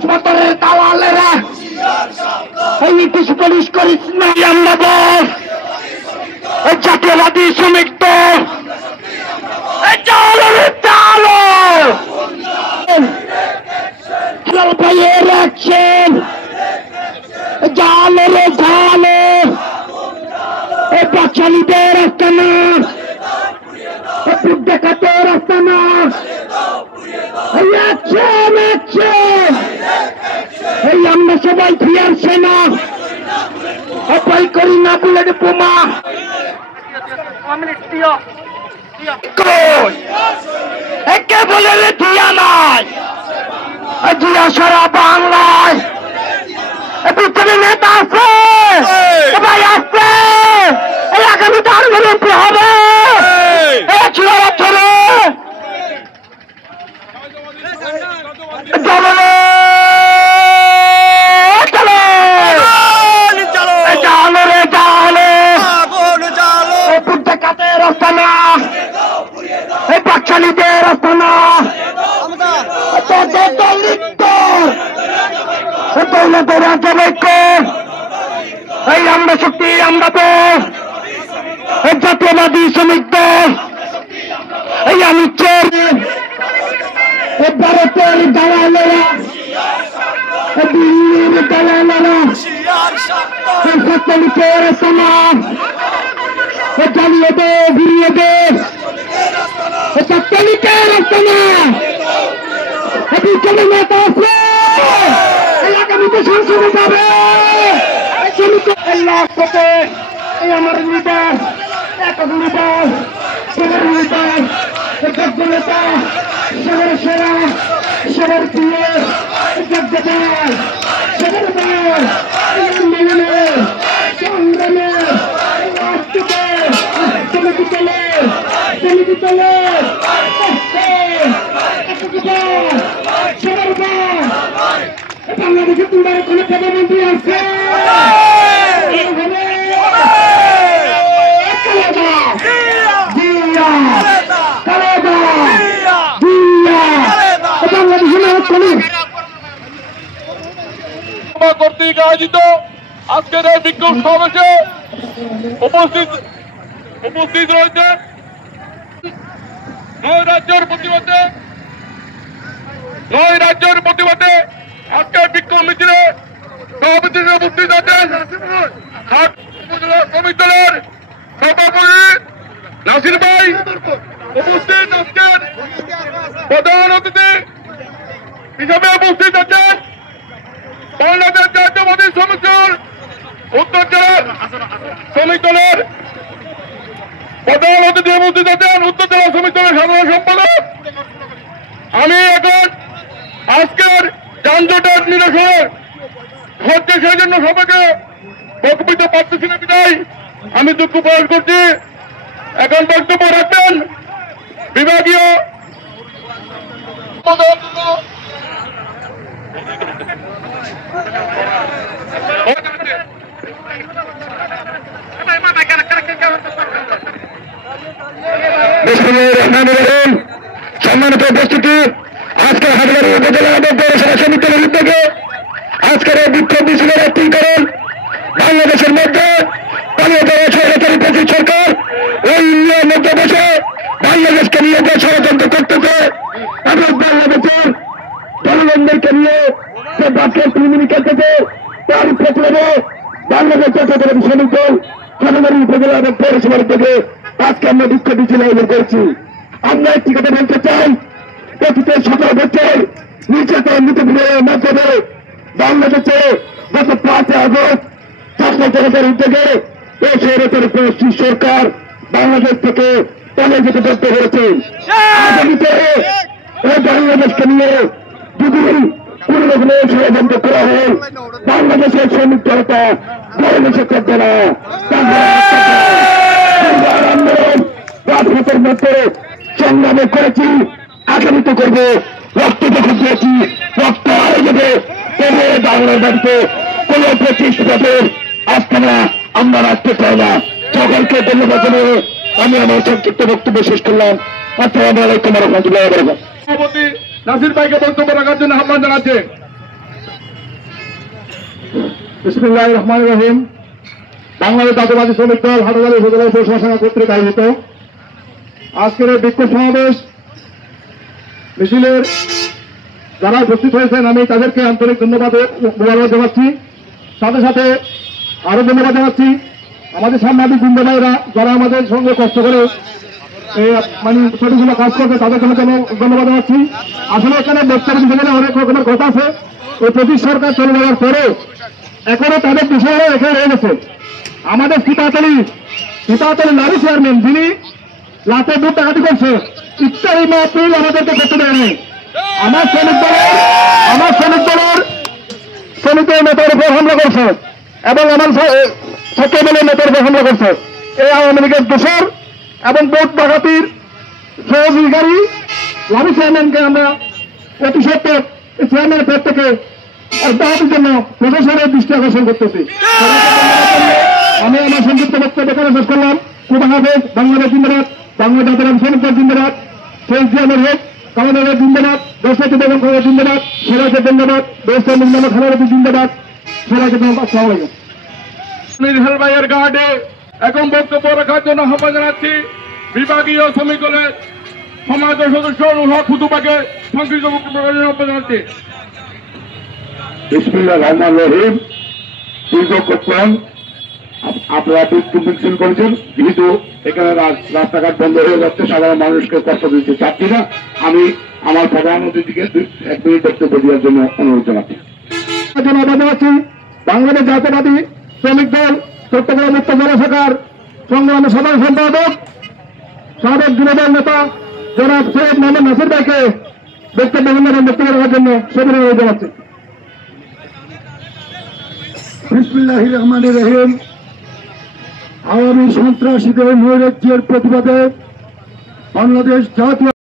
Police মোটরের দালালেরা এই নীতিশ পুলিশ করিস না আমরা বস জাতীয়বাদী শ্রমিক দল চালো চালো ভাইয়ের অ্যাকশন জালো রে জালো এই বাচ্চালীদের আস্তানা দেখাতের আস্তানা অ্যাকশন অ্যাকশন এই আমরা সবাই ফিয়ার সেনা অপাই করি না বুলেট বোমা একে বলে রে দিয়া নাই দিয়া সারা বাংলায় পিছনে নেতা আছে ভাই আসছে এই আগামী তার বিরুদ্ধে হবে চলো চলো বাচ্চালীদের আস্তানা এই আমরা শক্তি আমরা তো জাতীয়বাদী শ্রমিক দল এই আমি ভারতের দালালেরা দিল্লির দালালেরা ছাত্রলীগের আস্তানা জ্বালিয়ে দে ঘুরিয়ে দে ছাত্রলীগের আস্তানা বিকেলে নেতা আছে আগামীতে সংসদে যাবে এই আমার লিডার একক লিডার সেবার লিডার যোগ্য নেতা সেবার সেরা সেবার প্রিয় যোগ্যতার সেবার দল আন্দোলনের সংগ্রামের সমিতি দলের বাংলাদেশে তোমরা কোনো প্রধানমন্ত্রী আছে কর্তৃক আয়োজিত আজকের এই বিক্ষোভ সমাবেশে উপস্থিত রয়েছে নয় রাজ্যের প্রতিবাদে আজকের বিক্ষোভ মিছিলে সভাপতি উপস্থিত আছেন শ্রমিক দলের সভাপতি নাসির ভাই উপস্থিত আজকের প্রধান অতিথি হিসাবে উপস্থিত আছেন বাংলাদেশ জাতীয়বাদী শ্রমিক দল উত্তর জেলার শ্রমিক দলের প্রধান অতিথি উপস্থিত আছেন উত্তর জেলা শ্রমিক দলের সাধারণ সম্পাদক। আমি এখন আজকের যানজটের নিরসনের হচ্ছে সেই জন্য সবাইকে বক্তব্য পাচ্ছি না বিদায় আমি দুঃখ প্রকাশ করছি। এখন বক্তব্য রাখবেন বিভাগীয় সম্মানিত উপস্থিতি আজকে হাটবাড়ি উপজেলা পৌরসভা সমিতির উদ্যোগে আজকের এই বিক্ষোভ মিছিলের একটি কারণ বাংলাদেশের মধ্যে পালিয়ে যাওয়া সরকারি ব্রিটিশ সরকার ওই ইন্ডিয়ার মধ্যে বসে বাংলাদেশকে নিয়ে যে ষড়যন্ত্র করতেছে এবং বাংলাদেশের জনগণদেরকে নিয়ে সে বাক্যের ক্রিমিনি খেলতেছে তার প্রতিবাদে বাংলাদেশ জাতীয়তাবাদী শ্রমিক দল হাটবাড়ি উপজেলা এবং পৌরসভার উদ্যোগে আজকে আমরা বিক্ষোভ মিছিল আয়োজন করেছি। আমরা একটি কথা বলতে চাই, অতীত 17 বছর নির্যাতন নীতিগুলোর মাধ্যমে বাংলাদেশে গত 5 আগস্ট ছাত্র জনতার উদ্যোগে এই স্বৈরাচারী ফ্যাসিস্ট সরকার বাংলাদেশ থেকে পালিয়ে যেতে বাধ্য হয়েছে। আগামীতে এই বাংলাদেশকে নিয়ে যদি কোন রকমের ষড়যন্ত্র করা হয় বাংলাদেশের শ্রমিক জনতা বাংলাদেশে করবে না। আন্দোলন রাজপথের মধ্যে সংগ্রামে করেছি, আগামীতে করবো। রক্ত যখন দিয়েছি রক্ত হয়ে যাবে। তবে বাংলার বাড়িতে কোন প্রতিষ্ঠানের আস্থানা আমরা রাখতে চাই না। সকলকে ধন্যবাদ জানিয়ে আমি আমার সংক্ষিপ্ত বক্তব্য শেষ করলাম। আসসালামু আলাইকুম ওয়া রাহমাতুল্লাহি ওয়া বারাকাতুহু। সভাপতি নাসির ভাইকে বক্তব্য রাখার জন্য আহ্বান জানাচ্ছে। বিসমিল্লাহির রহমানির রহিম। বাংলাদেশ জাতীয়তাবাদী শ্রমিক দল হাটহাজারী উপজেলা পৌরসভা শাখা কর্তৃক আয়োজিত আজকের এই বিক্ষোভ সমাবেশ মিছিলের যারা উপস্থিত হয়েছেন আমি তাদেরকে আন্তরিক ধন্যবাদ জানাচ্ছি। সাথে সাথে আরো ধন্যবাদ জানাচ্ছি আমাদের সাংবাদিক বৃন্দ ভাইরা যারা আমাদের সঙ্গে কষ্ট করে মানে ছবিগুলো কাজ করবে তাদেরকে ধন্যবাদ জানাচ্ছি। আসলে এখানে বক্তব্য দিতে গেলে অনেক রকমের কথা আছে। এই ব্রিটিশ সরকার চলে যাওয়ার পরে এখনো তাদের বিষয়গুলো এখানে রয়ে গেছে। আমাদের সিপাতলি নারী চেয়ারম্যান যিনি রাতে দুধ ডাকাতি করছে ইত্যাদি মাহফিল আমাদেরকে করতে দেয় নাই। আমার শ্রমিকদের নেতার উপর হামলা করছে এবং আমার ছাত্রদলের নেতার উপর হামলা করছে। এই আওয়ামী লীগের দোষর এবং ভোট ডাকাতির সহযোগীকারী লাভি চেয়ারম্যানকে আমরা অতি সত্ত্বর এই চেয়ারম্যানের পদ থেকে অব্যাহতির জন্য প্রশাসনের দৃষ্টি আকর্ষণ করতেছি। আমি আমার সংক্ষিপ্ত বক্তব্য এখানে শেষ করলাম। খুব হাফেজ। বাংলাদেশ জিন্দাবাদ, বাংলা জাতীয় শ্রমিক দল জিন্দাবাদ, শেখ জিয়ামের হোক, কামানের জিন্দাবাদ, দেশনাথী বেগম খালেদা জিন্দাবাদ, সবাইকে ধন্যবাদ। দেশের নির্মাণ খালেদা জিন্দাবাদ, সবাইকে ধন্যবাদ। আসসালামু আলাইকুম। হেলভাইয়ের ঘাটে এখন বক্তব্য রাখার জন্য আহ্বান জানাচ্ছি বিভাগীয় শ্রমিক দলের সমাজের সদস্য রুহা খুতুবাকে সংক্ষিপ্ত বক্তব্য আহ্বান জানাচ্ছি। বিসমিল্লাহির রহমানির রহিম। দীর্ঘক্ষণ আপনারা বিক্ষোভ মিছিল করেছেন, যেহেতু এখানে রাস্তাঘাট বন্ধ হয়ে যাচ্ছে, সাধারণ মানুষকে কষ্ট দিতে চাচ্ছি না। আমি আমার প্রধান অতিথিকে 1 মিনিট বক্তব্য দেওয়ার জন্য অনুরোধ জানাচ্ছি। বাংলাদেশ জাতীয়তাবাদী শ্রমিক দল চট্টগ্রাম উত্তর জেলা শাখার সংগ্রামের সাধারণ সম্পাদক সাবেক যুবদল নেতা জনাব সৈয়দ মোহাম্মদ নাসির ভাইকে বক্তব্য রাখার জন্য সবিনয় অনুরোধ জানাচ্ছি। বিসমিল্লাহির রহমানির রহিম। আওয়ামী সন্ত্রাসীদের নৈরাজ্যের প্রতিবাদে বাংলাদেশ জাতীয়